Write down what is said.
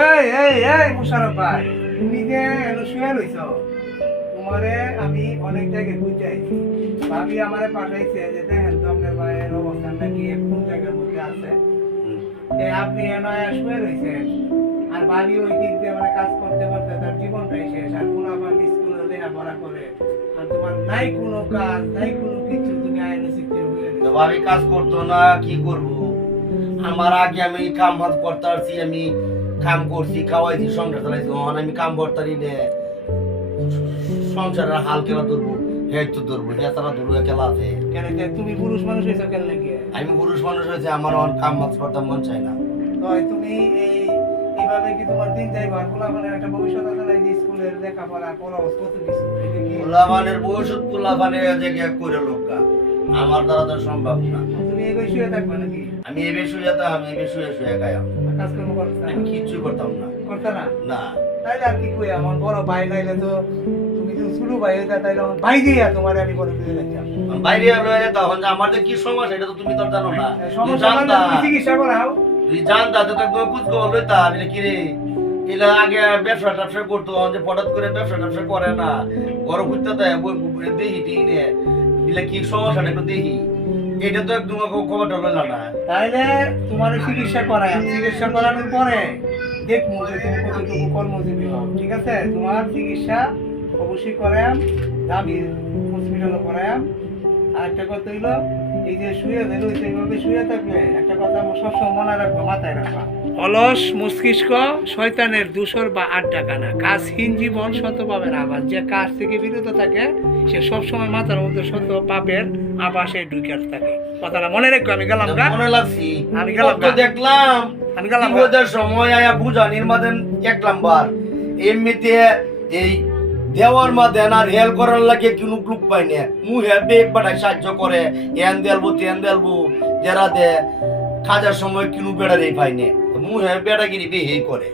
এই এই এই মুশারফ ভাই, তুমি যে এলো শুয়ে রইছ, তোমারে আমি অনেক জায়গায় বুঝাইছি। ভাবি আমারে পাঠাইছে যে দেখেন তো আপনার ভাইয়ের অবস্থান নাকি কোন জায়গার মধ্যে আছে। আপনি নয়া শুয়ে রয়েছেন, আর ভাবি ওই দিক দিয়ে মানে কাজ করতে করতে তার জীবনটাই শেষ। আর পোলাপান স্কুলে লেখাপড়া করে, আর তোমার নাই কোনো কাজ নাই কোনো কিছু, তুমি আইনে শিখতে হয়ে ভাবি কাজ করতো না, কি করব? আমার আগে আমি কাম ভাত করতে পারছি, আমি কাম করছি, খাওয়াইছি, সংসার চালাইছি। এখন আমি কাম করতারি নে, সংসারের হাল খেলা ধরবো, হেড তো ধরবো, হেতারা ধরবো, খেলা আছে। কেন তুমি পুরুষ মানুষ হয়েছো কেন নাকি? আমি পুরুষ মানুষ হয়েছে, আমার এখন কাম ভাত করতে মন চায় না। তো তুমি এইভাবে কি তোমার দিন যাইবা? পোলাপানের একটা ভবিষ্যৎ আছে না, যে স্কুলের লেখাপড়া খরচ কত কিছু, পোলাপানের ভবিষ্যৎ পোলাপানের জায়গায় করে লোকা আমার দ্বারা তো সম্ভব না। তুমি এই শুয়ে থাকবে নাকি? আমি এ বেশ শুয়ে যেতাম, আমি এ বেশ শুয়ে শুয়ে গায়াম, কাজকর্ম করতে আমি কিচ্ছু করতাম না। করতে না? না তাইলে আর কি কই, আমার বড় ভাই নাইলে তো তুমি তো ছোট ভাই হইতা, তাইলে আমার ভাই দিয়া তোমার আমি বলে দিয়ে যাচ্ছি। বাইরে রয়ে তখন যে আমার যে কি সমস্যা এটা তো তুমি তো জানো না। সমস্যা মানে তুমি চিকিৎসা করাও। তুই জানতা তো একদম কুচ খবর লইতা আমি কি রে এলা আগে ব্যবসা ট্যাবসা করতো, যে হঠাৎ করে ব্যবসা ট্যাবসা করে না, ঘরে ঘুরতে দেয় দেখি টিকি নে এলা কি সমস্যাটা একটু দেখি, এটা তো একদম খবরটা লইলা না। তাইলে তোমার চিকিৎসা করাই, চিকিৎসা করানোর পরে দেখবো যে তুমি কতটুকু কর্মজীবী হও। ঠিক আছে, তোমার চিকিৎসা অবশ্যই করায়াম, দামি হসপিটালও করায়াম। আর একটা কথা হইলো, এই যে শুয়ে দিল সেইভাবে শুয়ে থাকলে একটা কথা সবসময় মনে রাখবো, মাথায় রাখবা, অলস মস্তিষ্ক শয়তানের দূষর বা আড্ডা কানা, কাজহীন জীবন শত পাবেন আবার। যে কাজ থেকে বিরত থাকে সে সবসময় মাথার মধ্যে শত পাপের আবাসে ঢুকে থাকে। কথাটা মনে রাখবো। আমি গেলাম গা, মনে লাগছি, আমি গেলাম তো দেখলাম আমি গেলাম গা। বিপদের সময় আয়া বুঝা নির্মাদেন এক নাম্বার এমনিতে এই দেওয়ার মা দেন আর হেল করার লাগে কোনো গ্রুপ পাই না, মুহে বেগ বাটায় সাহায্য করে, এন দেলবো তেন দেলবো, যারা দে খাজার সময় কিনু বেড়ারেই পাই না, মুহে বেড়াগিরি বেহেই করে।